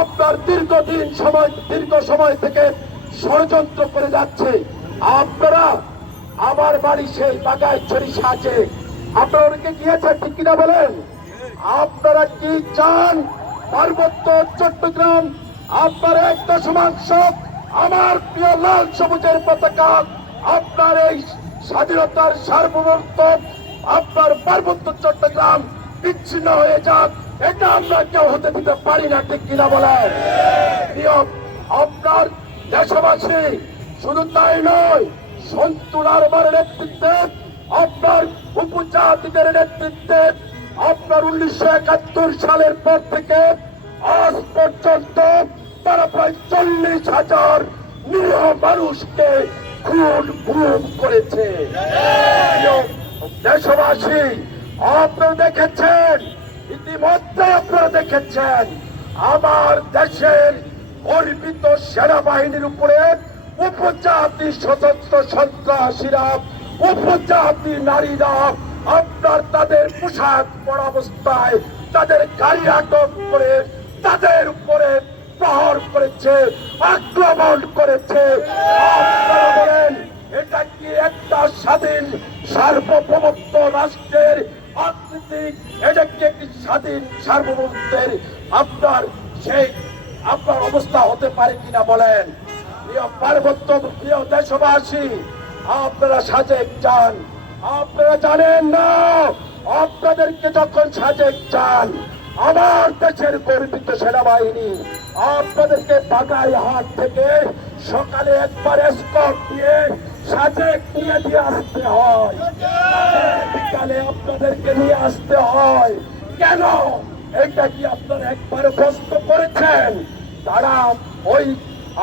আপনার দীর্ঘদিন সময়, দীর্ঘ সময় থেকে ষড়যন্ত্র করে যাচ্ছে। আপনারা আমার বাড়ি সেই বাগায় ছড়ি সাজে আপনারা ওদিকে গিয়েছেন, ঠিক কিনা বলেন? আপনারা কি চান? পার্বত্য চট্টগ্রাম, আপনার এক দশমাংশ, আমার প্রিয় লাল সবুজের পতাকা, আপনার এই স্বাধীনতার সার্বভৌমত্ব, আপনার পার্বত্য চট্টগ্রাম বিচ্ছিন্ন হয়ে যাক। এটা আমরা কেউ হতে দিতে পারি না, ঠিক কিনা প্রিয় আপনার দেশবাসী, শুধু তাই নয় সন্তুল আরবার নেতৃত্বে, আপনার উপজাতিদের নেতৃত্বে, আপনার উনিশশো একাত্তর সালের পর থেকে আজ পর্যন্ত তারা প্রায় চল্লিশ হাজার নিরীহ মানুষকে খুন গুম করেছে। দেশবাসী আপনারা দেখেছেন, ইতিমধ্যে আপনারা দেখেছেন, আমার দেশের গর্বিত সেনাবাহিনীর উপরে উপজাতি সশস্ত্র সন্ত্রাসীরা, উপজাতি নারীরা আপনার তাদের পোশাক পরা অবস্থায় তাদের গাড়ি আটক করে তাদের উপরে প্রহর করেছে, আক্রমণ করেছে। এটা কি একটা স্বাধীন সার্বভৌমত্ব রাষ্ট্রের আপনার সেই আপনার অবস্থা হতে পারে কিনা বলেন? দেশবাসী, আপনারা আপনারা জানেন না, আপনাদেরকে যখন সাজেক চান, আমার দেশের গর্বিত সেনাবাহিনী আপনাদেরকে বাগাই হাট থেকে সকালে একবার স্কট দিয়ে সাজেক নিয়ে দিয়ে আসতে হয়। বিকালে আপনাদেরকে নিয়ে আসতে হয়। কেন? এটা কি আপনারা একবার প্রশ্ন করেছেন? তারা ওই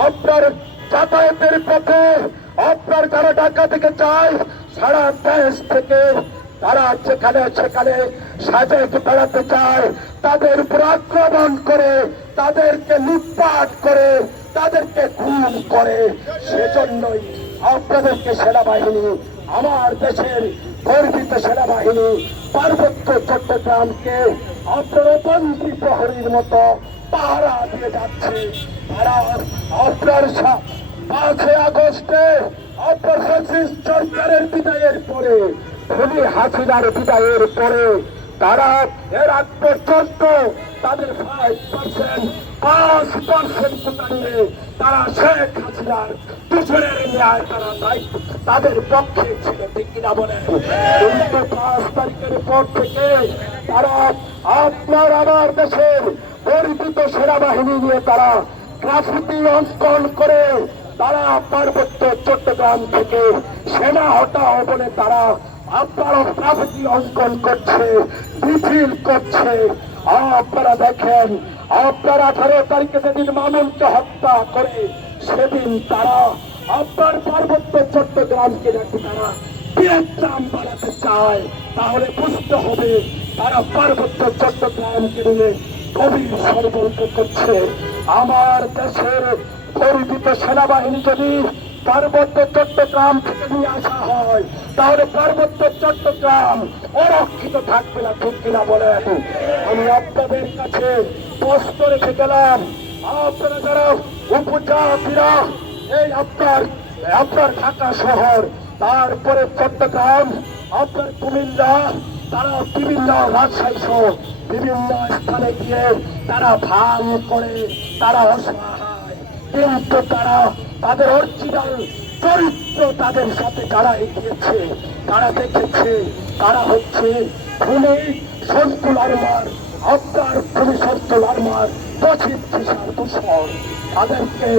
আপনার যাতায়াতের পথে আপনার যারা ঢাকা থেকে যায়, সারা দেশ থেকে তারা যেখানে সেখানে সাজেক বেড়াতে চায় তাদের উপর আক্রমণ করে, তাদেরকে লুটপাট করে, তাদেরকে খুন করে। সেজন্যই আপনাদেরকে সেনাবাহিনী, আমার দেশের গর্বিত সেনাবাহিনী পার্বত্য চট্টগ্রামকে বন্দি প্রহরীর মতো পাহারা দিয়ে যাচ্ছে। তারা আপনার পাঁচই আগস্টে আপনার ফ্যাসিস্ট সরকারের বিদায়ের পরে, খুনি হাসিনার বিদায়ের পরে তারা এর আগ পর্যন্ত তাদের ফাইভ পার্সেন্ট পাঁচ পার্সেন্ট নিয়ে তারা শেখ হাসিনার পিছনের ন্যায় তারা দায়িত্ব তাদের পক্ষে ছিল ঠিক কিনা বলেন পাঁচ তারিখের পর থেকে তারা আপনার আমার দেশের গর্বিত সেনাবাহিনী নিয়ে তারা গ্রাফিতি অঙ্কন করে তারা পার্বত্য চট্টগ্রাম থেকে সেনা হটাও বলে তারা আপনারা গ্রাফিতি অঙ্কন করছে, মিছিল করছে। আপনারা দেখেন আপনার আঠারো তারিখে যেদিন মামুনকে হত্যা করে, সেদিন তারা আপনার পার্বত্য চট্টগ্রামকে নাকি তারা ভিয়েতনাম বানাতে চায়, তাহলে বুঝতে হবে তারা পার্বত্য চট্টগ্রামকে নিয়ে গভীর ষড়যন্ত্র করছে। আমার দেশের গর্বিত সেনাবাহিনী যদি পার্বত্য চট্টগ্রাম থেকে নিয়ে আসা হয় তাহলে পার্বত্য চট্টগ্রাম অরক্ষিত থাকবে না ঠিক কিনা বলেন। আমি আপনাদের কাছে প্রশ্ন রেখে গেলাম। আপনারা যারা উপজাতিরা, এই আপনার আপনার ঢাকা শহর, তারপরে চট্টগ্রাম, আপনার কুমিল্লা, তারা বিভিন্ন রাজশাহী সহ বিভিন্ন স্থানে গিয়ে তারা ভাঙ করে তারা অসহায়। কিন্তু তারা তাদের অরিজিনাল চরিত্র তাদের সাথে যারা এগিয়েছে, তারা দেখেছে, তারা হচ্ছে ফুলে সন্তুল আরমার আপনার ফুলে সন্তুল আরমার দূষণ। তাদেরকে